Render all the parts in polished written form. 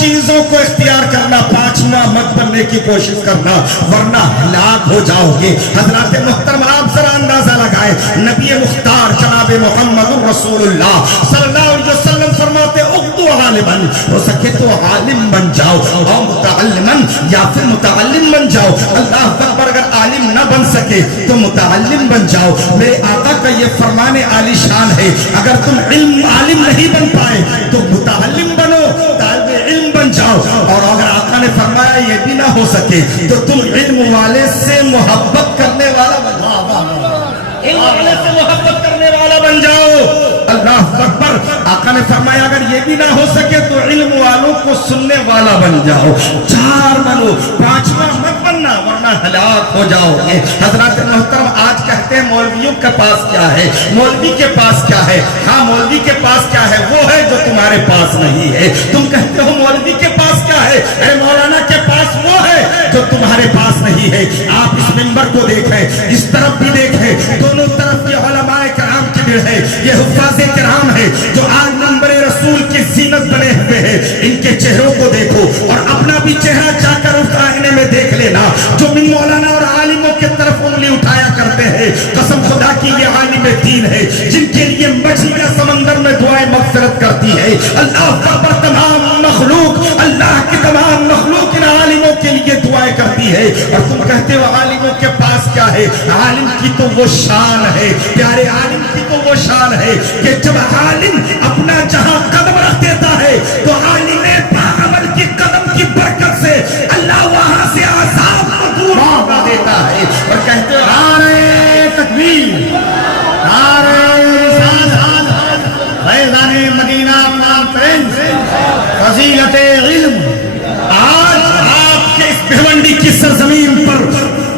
چیزوں کو اختیار کرنا، پانچواں مت بننے کی کوشش کرنا ورنہ ہلاک ہو جاؤ گے۔ حضرات محترم آپ ذرا اندازہ لگائے، نبی مختار جناب محمد رسول اللہ صلی اللہ علیہ وسلم فرماتے اغدو عالما، ہو سکے تو عالم بن جاؤ، اور متعلمن یا پھر متعلم بن جاؤ۔ اللہ اکبر، اگر عالم نہ بن سکے تو متعلم بن جاؤ۔ میرے آقا کا یہ فرمان عالی شان ہے، اگر تم عالم نہیں بن پائے تو متعلم بنو، طالب علم بن جاؤ۔ اور اگر آقا نے فرمایا یہ بھی نہ ہو سکے تو تم علم والے سے محبت کرنے والا بن جاؤ، علم والے سے محبت کرنے والا بن جاؤ۔ اللہ اکبر، آقا نے فرمایا اگر یہ بھی نہ ہو سکے تو علم والوں کو سننے والا بن جاؤ۔ چار بنو، پانچواں مت بننا ورنہ ہلاک ہو جاؤ گے۔ حضرات محترم آج کہتے ہیں مولویوں کے پاس کیا ہے، مولوی کے پاس کیا ہے؟ ہاں مولوی کے پاس کیا ہے؟ وہ ہے جو تمہارے پاس نہیں ہے۔ تم کہتے ہو مولوی کے پاس کیا ہے؟ اے مولانا کے پاس وہ ہے جو تمہارے پاس نہیں ہے۔ آپ اس منبر کو دیکھیں، اس طرف بھی دیکھیں، دونوں طرف یہ علماء کرام کی بھیڑ ہے، یہ حفاظ کرام ہے جو آج منبر رسول کی زینت بنے ہوئے ہیں۔ ان کے چہروں کو دیکھو اور اپنا بھی چہرہ جا کر اس آئینے میں دیکھ لینا۔ جو من مولانا اور عالموں کی طرف انگلی اٹھایا کرتے ہیں، قسم خدا کی یہ عالم دین ہے جن کے لیے مچھلیاں سمندر میں دعائیں مغفرت کرتی ہے۔ اللہ پر تمام مخلوق، اللہ کی تمام مخلوق ان عالموں کے لیے دعائیں کرتی ہے، اور تم کہتے ہو عالموں کے پاس کیا ہے؟ عالم کی تو وہ شان ہے، پیارے عالم کی تو وہ شان ہے کہ جب عالم اپنا جہاں قدم رکھ دیتا ہے تو عالم باعمل کی قدم کی برکت سے اللہ وہاں سے عذاب کو دور کروا دیتا ہے۔ اور کہتے ہو نعرہ تکبیر، نعرہ رسالت، فیضان مدینہ کانفرنس، فضیلت علم۔ آج آپ کے اس بھیونڈی کی سرزمین پر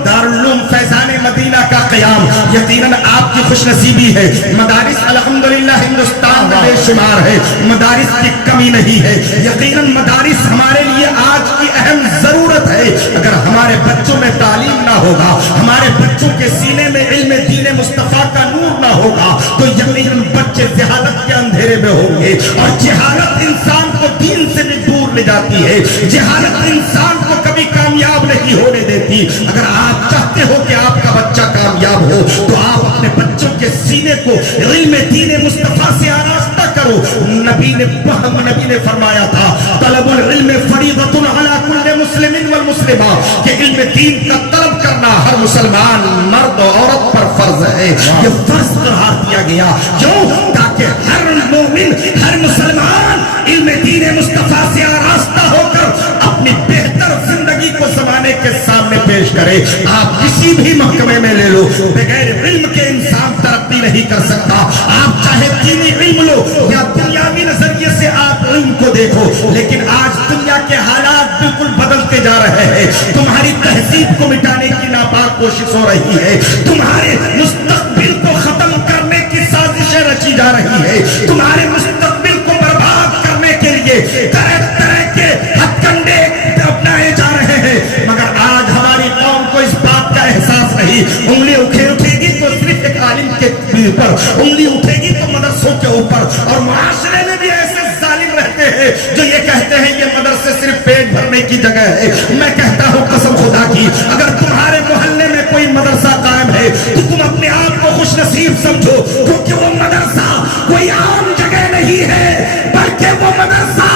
دارالعلوم فیضان مدینہ کا قیام یقیناً آپ کی خوش نصیبی ہے۔ مدارس الحمدللہ ہندوستان میں بے شمار ہے، مدارس کی کمی نہیں ہے۔ یقیناً مدارس ہمارے لیے آج کی اہم ضرورت ہے۔ اگر ہمارے بچوں میں تعلیم نہ ہوگا، ہمارے بچوں کے سینے میں علم دین مصطفیٰ کا نور نہ ہوگا تو یقیناً بچے جہالت کے اندھیرے میں ہوں گے، اور جہالت انسان کو دین سے بھی دور لے جاتی ہے۔ جہالت انسان کو کبھی کامیاب نہیں ہونے دیتی۔ اگر آپ چاہتے ہو کہ آپ کا بچہ کامیاب ہو تو آپ اپنے بچوں کے سینے کو علم دین مصطفیٰ سے آراستہ کرو۔ نبی نے فرمایا تھا طلب العلم فریضۃ علی کل مسلم والمسلمہ، کہ علم دین کا طلب کرنا ہر مسلمان مرد و عورت پر فرض ہے۔ یہ فرض قرار دیا گیا کیوں؟ تاکہ ہر مومن، ہر مسلمان علم دین مصطفیٰ سے آراستہ ہو کر اپنی بہتر زندگی کو زمانے کے سامنے پیش کرے۔ آپ کسی بھی محکمے میں لے لو، بغیر علم کے انسان ترقی نہیں کر سکتا۔ آپ چاہے دینی علم لو یا دنیاوی نظریے سے آپ علم کو دیکھو، لیکن آج دنیا کے حالات بالکل بدلتے جا رہے ہیں۔ تمہاری تہذیب کو مٹانے کی ناپاک کوشش ہو رہی ہے، تمہارے مستقبل کو ختم کرنے کی سازشیں رچی جا رہی ہے، تمہارے مستقبل کو برباد کرنے کے لیے طرح طرح کے ہتھ کنڈے اپنائے جا رہے ہیں۔ مگر آج ہماری قوم کو اس بات کا احساس نہیں۔ انگلی اٹھے گی تو صرف ایک عالم کے اوپر، انگلی اٹھے گی تو مدرسوں کے اوپر، اور معاشرے میں بھی ایسے ظالم رہتے ہیں جو یہ کہتے ہیں یہ مدرسے صرف پیٹ بھرنے کی جگہ ہے۔ میں کہتا ہوں قسم خدا کی، اگر تمہارے محلے میں کوئی مدرسہ قائم ہے تو تم اپنے آپ کو خوش نصیب سمجھو، کیونکہ وہ مدرسہ کوئی عام جگہ نہیں ہے، بلکہ وہ مدرسہ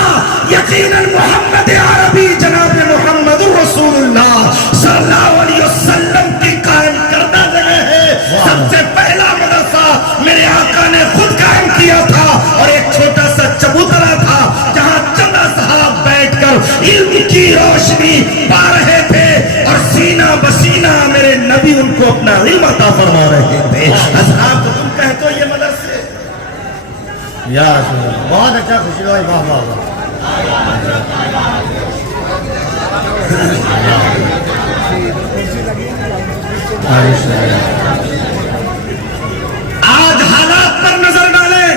یقیناً محمد عربی جناب محمد رسول اللہ صلی اللہ علیہ وسلم کی قائم کردہ جگہ ہے۔ سب سے پہلا مدرسہ میرے آقا نے خود قائم کیا تھا، اور ایک چھوٹا سا چبوترا تھا جہاں چند صحاب بیٹھ کر علم کی روشنی پا رہے تھے، اور سینہ بسینہ میرے نبی ان کو اپنا علم عطا فرما رہے تھے۔ اصحاب تم کہتے ہو یہ مدرسے، یا بہت اچھا، خوشی بھائی، واہ واہ واہ۔ آج حالات پر نظر ڈالیں،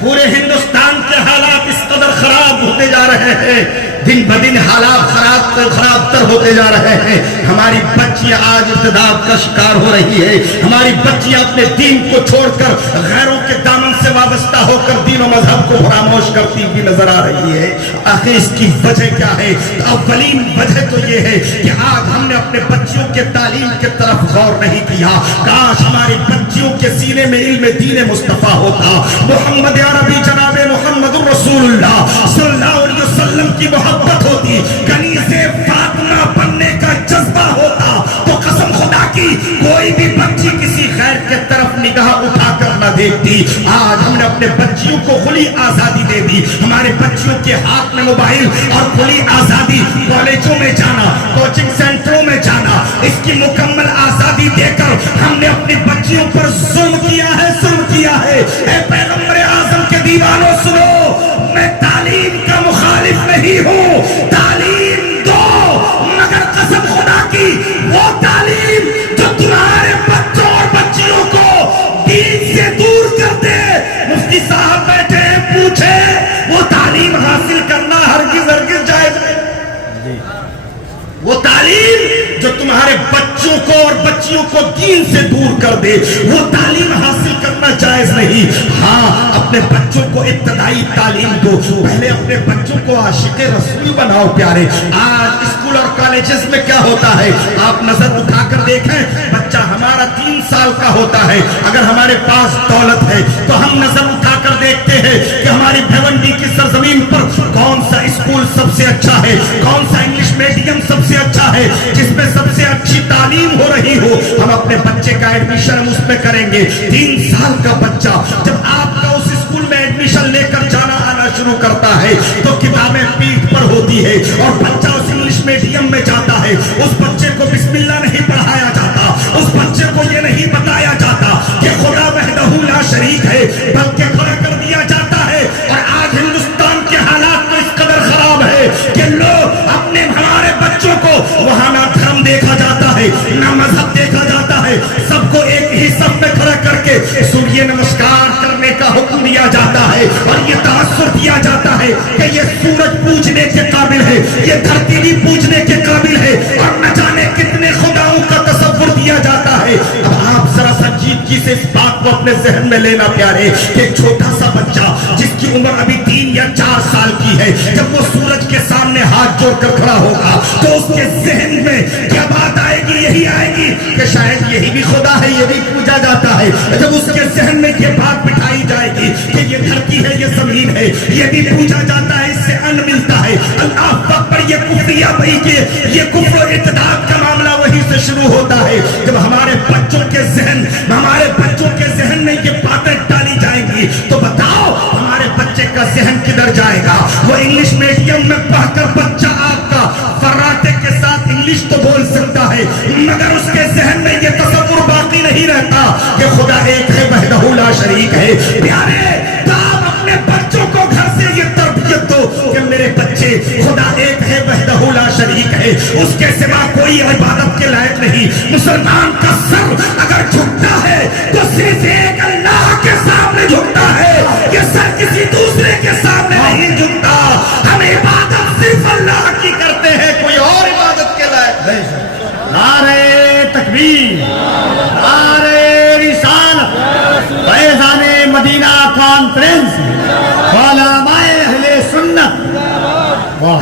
پورے ہندوستان کے حالات اس قدر خراب ہو ہوتے جا رہے ہیں، دن بدن حالات خراب تر ہوتے جا رہے ہیں. ہماری بچیاں آج ارتداد کا شکار ہو رہی ہے. ہماری بچیاں اپنے دین کو چھوڑ کر غیروں کے دامن سے وابستہ ہو کر دین و مذہب کو فراموش کرتی ہوئی نظر آ رہی ہے. آخر اس کی وجہ کیا ہے؟ اولین وجہ تو یہ ہے کہ آج ہم نے اپنے بچیوں کے تعلیم کے طرف غور نہیں کیا. کاش ہماری بچیوں کے سینے میں علم دین مصطفیٰ ہوتا، محمد عربی جناب محمد رسول اللہ صلی اللہ علیہ وسلم کی محبت ہوتی، کنیز فاطمہ بننے کا جذبہ ہوتا، تو قسم خدا کی کوئی بھی بچی کسی غیر کے طرف نگاہ اٹھا کر نہ دیکھتی. آج ہم نے اپنے بچیوں کو کھلی آزادی دے دی. ہمارے بچیوں کے ہاتھ میں موبائل اور کھلی آزادی، کالجوں میں جانا، کوچنگ سینٹروں میں جانا، اس کی مکمل آزادی دے کر ہم نے اپنی بچیوں پر ظلم کیا ہے، ظلم کیا ہے. اے پیغمبر اعظم کے دیوانوں سنو، میں تعلیم کا مخالف نہیں ہوں، تعلیم دو، مگر قسم خدا کی وہ تعلیم جو تمہارے بچوں اور بچیوں کو دین سے دور کر دے. مفتی صاحب بیٹھے ہیں، پوچھے وہ تعلیم حاصل کرنا ہرگز جائز ہے؟ وہ تعلیم جو تمہارے بچوں کو اور بچیوں کو دین سے دور کر دے، وہ تعلیم حاصل کرنا جائز نہیں. ہاں، اپنے بچوں کو ابتدائی تعلیم دو، پہلے اپنے بچوں کو عاشق رسول بناؤ پیارے. آج اسکول اور کالجز میں کیا ہوتا ہے؟ آپ نظر اٹھا کر دیکھیں، بچہ ہمارا 3 سال کا ہوتا ہے، اگر ہمارے پاس دولت ہے تو ہم نظر اٹھا کر دیکھتے ہیں کہ ہماری بھیونڈی کی سرزمین پر کون سا اسکول سب سے اچھا ہے، کون سا انگلش میڈیم سب سے اچھا ہے، جس میں سب سے اچھی تعلیم ہو رہی ہو. ہم اپنے بچے کا ایڈمیشن اس میں کریں گے. 3 سال کا بچہ جب آپ کا اس اسکول میں ایڈمیشن لے کر جانا آنا شروع کرتا ہے تو کتابیں پیٹھ پر ہوتی ہے اور بچہ اس انگلش میڈیم میں جاتا ہے. اس بچے کو بسم اللہ نہیں پڑھایا جاتا، اس بچے کو یہ نہیں بتایا جاتا کہ خدا وحدہ لا شریک ہے، بلکہ کھڑا کر دیا جاتا ہے. اور آج ہندوستان کے حالات تو اس قدر خراب ہے کہ لوگ اپنے ہمارے بچوں کو وہاں نہ دھرم دیکھا جاتا ہے، نہ مذہب دیکھا جاتا ہے، سب کو ایک ہی صف میں کھڑا کر کے سوریہ نمسکار کرنے کا حکم دیا جاتا ہے اور یہ تاثر دیا جاتا ہے کہ یہ سورج پوجنے کے قابل ہے، یہ دھرتی بھی پوجنے کے قابل ہے، اور نہ جانے کتنے خداؤں کا تصور دیا جاتا ہے. اب آپ ذرا سنجیدگی سے اس بات کو اپنے ذہن میں لینا پیارے کہ ایک چھوٹا سا بچہ جس کی عمر ابھی 3 یا 4 سال کی ہے، جب وہ سورج کے سامنے ہاتھ جوڑ کر کھڑا ہوگا تو اس کے ذہن میں کیا بات آئے گی؟ یہی آئے گی کہ شاید یہی بھی خدا ہے، یہ بھی پوجا جاتا ہے. جب اس کے ذہن میں یہ بات بٹھائی جائے گی کہ یہ دھرتی ہے، یہ زمین ہے، یہ بھی پوجا جاتا ہے، اس سے ان ملتا ہے، اللہ اکبر، یہ کفریہ بھائی کے یہ کفر و ارتداد کا معاملہ وہی سے شروع ہوتا ہے. جب ہمارے بچوں کے ذہن میں یہ باتیں ڈالی جائیں گی تو بتاؤ ہمارے بچے کا ذہن کدھر جائے گا؟ وہ انگلش میڈیم میں پڑھ کر بچہ آپ کا فراٹے کے ساتھ انگلش تو بول سکتا ہے، مگر اس کے ذہن میں یہ تصور باقی نہیں رہتا کہ خدا ایک ہے، وحدہ لا شریک ہے. پیارے، تو آپ اپنے بچوں کو گھر سے یہ تربیت دو کہ میرے بچے خدا ایک ہے، وحدہ لا شریک ہے، اس کے سوا کوئی عبادت کے لائق نہیں. مسلمان کا سر اگر جھکتا ہے تو صرف ایک اللہ کے سامنے جھکتا ہے، یہ سر کسی دوسرے کے سامنے نہیں جھکتا. ہم عبادت صرف اللہ کی کرتے ہیں، کوئی اور عبادت کے لائق نہیں. نعرہ تکبیر، نعرہ رسالت، فیضان مدینہ کانفرنس، علماء اہل سنت.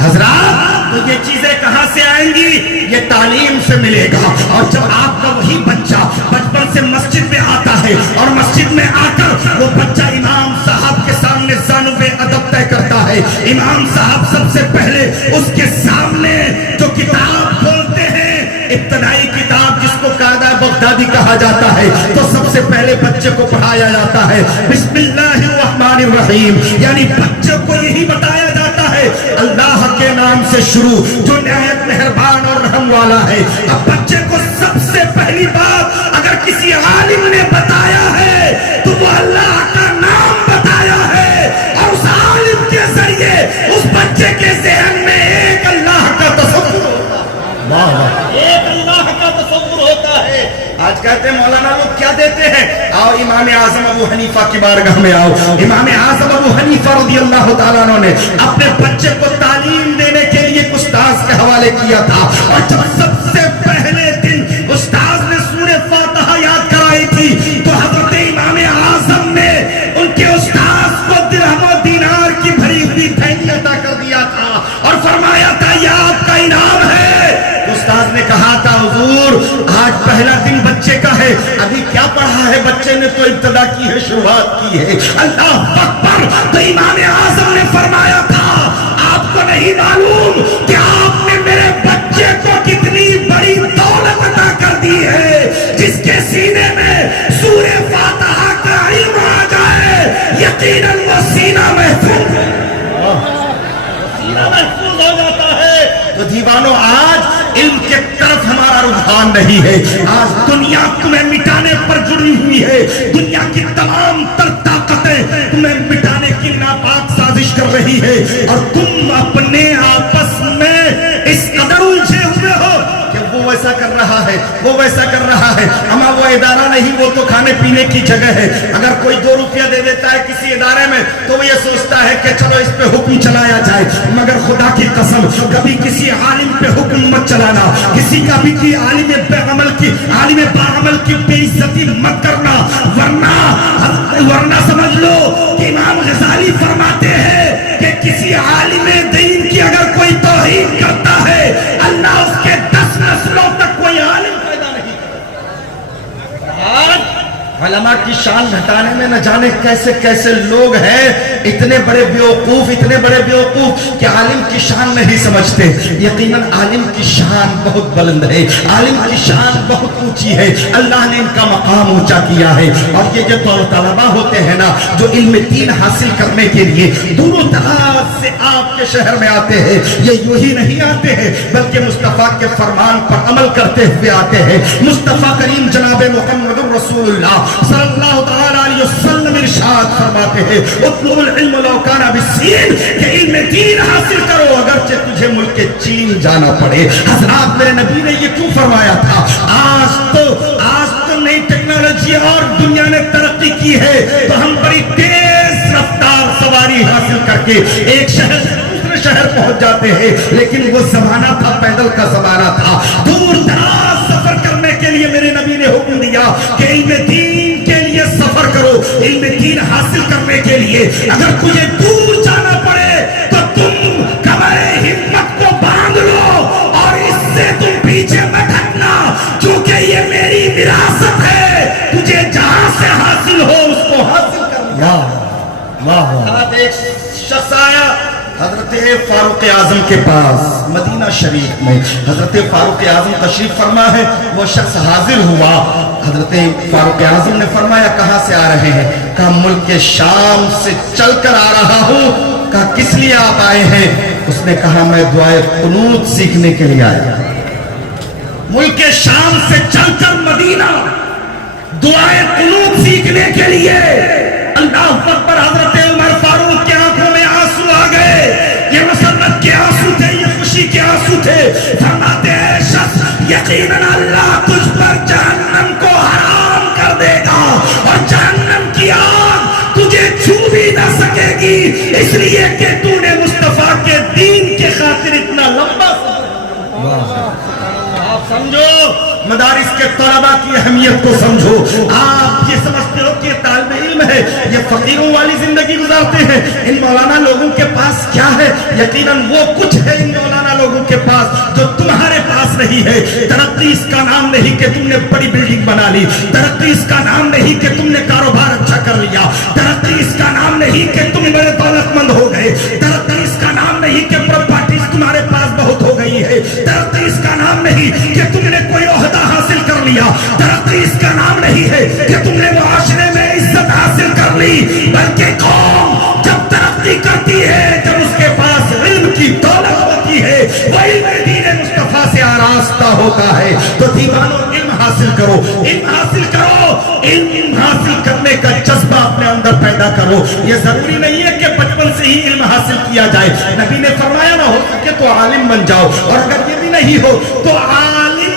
حضرات، تو یہ چیزیں کہاں سے آئیں گی؟ یہ تعلیم سے ملے گا. اور جب آپ کا وہی بچہ بچپن سے مسجد میں آتا ہے اور مسجد میں آ کر وہ بچہ امام صاحب کے سامنے زانو ادب طے کرتا ہے، امام صاحب سب سے پہلے اس کے سامنے جو کتاب کھولتے ہیں، ابتدائی کتاب جس کو قاعدہ بغدادی کہا جاتا ہے، تو سب سے پہلے بچے کو پڑھایا جاتا ہے بسم اللہ الرحمن الرحیم، یعنی بچے کو یہی بتایا جاتا ہے اللہ کے نام سے شروع جو نہایت مہربان اور رحم والا ہے. اب بچے کو سب سے پہلی بات اگر کسی عالم نے بتایا ہے تو وہ اللہ کا نام بتایا ہے، اور اس عالم کے ذریعے اس بچے کے ذہن میں ایک اللہ کا تصور ہوتا ہے، ایک اللہ کا تصور ہوتا ہے. آج کہتے ہیں مولانا لوگ کیا دیتے ہیں؟ آؤ امام اعظم ابو حنیفہ کی بارگاہ میں آؤ. امام اعظم ابو حنیفہ رضی اللہ تعالیٰ عنہ نے اپنے بچے کو تعلیم دینے کے لیے ایک استاذ کے حوالے کیا تھا, اور جب سب سے پہلے دن استاذ نے سورہ فاتحہ یاد کرائی تھی تو حضرت امام اعظم نے ان کے استاذ کو درہم و دینار کی بھری ہوئی تھیلی عطا کر دیا تھا اور فرمایا تھا یہ آپ کا انعام ہے. استاذ نے کہا تھا حضور آج پہلا دن بچے کا ہے, ابھی کیا پڑھا ہے بچے نے, تو ابتدا کی ہے, شروعات کی ہے. اللہ اکبر. تو امام اعظم نے فرمایا تھا آپ کو نہیں معلوم کہ آپ نے میرے بچے کو کتنی بڑی دولت عطا کر دی ہے, جس کے سینے میں سورہ فاتحہ کا علم آ جائے یقیناً وہ سینہ محفوظ ہے, سینہ محفوظ ہو جاتا ہے. تو دیوانوں آج علم کے طرف ہمارا رجحان نہیں ہے. آج دنیا تمہیں مٹانے پر جڑی ہوئی ہے, دنیا کی تمام تر طاقتیں تمہیں مٹانے کی ناپاک سازش کر رہی ہے, اور تم اپنے آپس میں اس قدر الجھے ہوئے ہو کہ وہ ویسا کر رہا ہے, وہ ویسا کر رہا ہے. اما وہ ادارہ نہیں, وہ تو کھانے پینے کی جگہ ہے. اگر کوئی 2 روپیہ دے دیتا ہے کسی ادارے میں تو وہ یہ سوچتا ہے کہ چلو اس پہ حکم چلایا جائے, مگر خدا کی قسم کبھی کسی عالم پہ حکم مت چلانا, کسی کا بھی کی عالم باعمل کی بے عزتی مت کرنا, ورنہ سمجھ لو کہ امام غزالی فرماتے ہیں کہ کسی عالم دین کی اگر کوئی توہین کرتا ہے اللہ اس کے 10 نسلوں تک کوئی عالم پیدا نہیں کرتا. آج علماء کی شان گھٹانے میں نہ جانے کیسے کیسے لوگ ہیں, اتنے بڑے بیوقوف کہ عالم کی شان نہیں سمجھتے. یقیناً عالم کی شان بہت بلند ہے, عالم کی شان بہت اونچی ہے, اللہ نے ان کا مقام اونچا کیا ہے. اور یہ جو طلباء ہوتے ہیں نا جو علم دین حاصل کرنے کے لیے دوروں دراز سے آپ کے شہر میں آتے ہیں, یہ یوں ہی نہیں آتے ہیں بلکہ مصطفیٰ کے فرمان پر عمل کرتے ہوئے آتے ہیں. مصطفیٰ کریم جناب محمد رسول اللہ صلی اللہ تعالیٰ علیہ وسلم ارشاد فرماتے ہیں اطلب العلم لو کان بالصین, کہ علم دین حاصل کرو اگرچہ تجھے ملک چین جانا پڑے. حضرات میرے نبی نے یہ کیوں فرمایا تھا؟ آج تو نئی ٹیکنالوجی اور دنیا نے ترقی کی ہے تو ہم بڑی تیز رفتار سواری حاصل کر کے ایک شہر سے دوسرے شہر پہنچ جاتے ہیں, لیکن وہ زمانہ تھا پیدل کا زمانہ تھا. دور دراز سفر کرنے کے لیے میرے نبی نے حکم دیا کہ علم دین کے لیے سفر کرو. علم دین حاصل کرنے کے لیے اگر تجھے دور جانا پڑے تو تم کمر ہمت کو باندھ لو اور اس سے تم پیچھے مت ہٹنا, کیونکہ یہ میری وراثت ہے, تجھے جہاں سے حاصل ہو اس کو حاصل کرنا. ایک شخص آیا حضرت فاروق اعظم کے پاس مدینہ شریف میں, حضرت فاروق اعظم تشریف فرما ہے. وہ شخص حاضر ہوا, حضرت فاروق اعظم نے فرمایا کہاں سے آ رہے ہیں؟ کہا ملک شام سے چل کر آ رہا ہوں. کہا کس لیے آپ آئے ہیں؟ اس نے کہا میں دعائے قنوت سیکھنے کے لیے آیا. ملک شام سے چل کر مدینہ دعائے قنوت سیکھنے کے لیے. اللہ اکبر. حضرت عمر فاروق کی آنکھوں میں آنسو آ گئے, یہ مسرت کے آنسو تھے, یہ خوشی کے آنسو تھے. فرماتے ہیں شخص یقیناً اللہ تجھ پر جہنم کو حرام کر دے گا اور جہنم کی آگ تجھے چھو بھی نہ سکے گی, اس لیے کہ تو نے مصطفیٰ کے دین کے خاطر اتنا لمبا آپ سمجھو. مدارس کے طلباء کی اہمیت کو سمجھو. آپ یہ سمجھتے ہو کہ طالب علم ہے یہ فقیروں والی زندگی گزارتے ہیں, ان مولانا لوگوں کے پاس کیا ہے؟ یقیناً وہ کچھ ہے ان مولانا لوگوں کے پاس جو تمہارے پاس نہیں ہے. ترقی اس کا نام نہیں کہ تم نے بڑی بلڈنگ بنا لی, ترقی اس کا نام نہیں کہ تم نے کاروبار اچھا کر لیا, ترقی اس کا نام نہیں کہ تم بڑے دولت مند ہو گئے, ترقی اس کا نام نہیں کہ پراپرٹیز تمہارے پاس بہت ہو گئی ہے, ترقی اس کا نام نہیں کہ تم نے کوئی عہدہ حاصل کر لیا, ترقی اس کا نام نہیں ہے کہ تم نے معاشرے میں عزت حاصل کر لی, بلکہ قوم جب ترقی کرتی ہے جب اس کے پاس علم کی دولت ہوتی ہے, وہ علم دین مصطفیٰ سے آراستہ ہوتا ہے. تو دیوانوں علم حاصل کرو, علم حاصل کرو, علم حاصل کرنے کا جذبہ اپنے اندر پیدا کرو. یہ ضروری نہیں ہے کہ بچپن سے ہی علم حاصل کیا جائے. نبی نے فرمایا نہ ہو سکے تو عالم بن جاؤ, اور اگر یہ بھی نہیں ہو تو عالم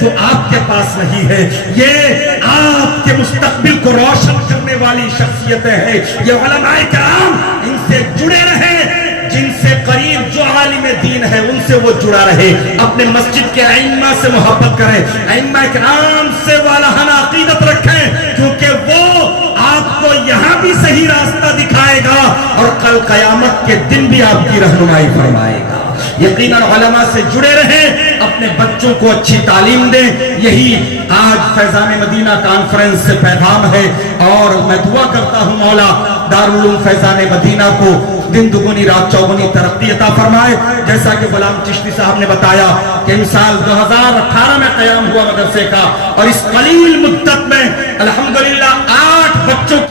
جو آپ کے پاس نہیں ہے. یہ آپ کے مستقبل کو روشن کرنے والی شخصیتیں ہیں. یہ علماء کرام، ان سے جڑے رہے. جن سے قریب جو عالم دین ہے ان سے وہ جڑا رہے. اپنے مسجد کے ائمہ سے محبت کریں، ائمہ کرام سے والہانہ عقیدت رکھیں، کیونکہ وہ آپ کو یہاں بھی صحیح راستہ دکھائے گا اور کل قیامت کے دن بھی آپ کی رہنمائی فرمائے گا. یقیناً علماء سے جڑے رہیں، اپنے بچوں کو اچھی تعلیم دیں. یہی آج فیضان مدینہ کانفرنس سے پیغام ہے. اور میں دعا کرتا ہوں مولا دارالعلوم فیضان مدینہ کو دن دگنی رات چوگنی ترقی عطا فرمائے. جیسا کہ غلام چشتی صاحب نے بتایا کہ ان سال 2018 میں قیام ہوا مدرسے کا، اور اس قلیل مدت میں الحمدللہ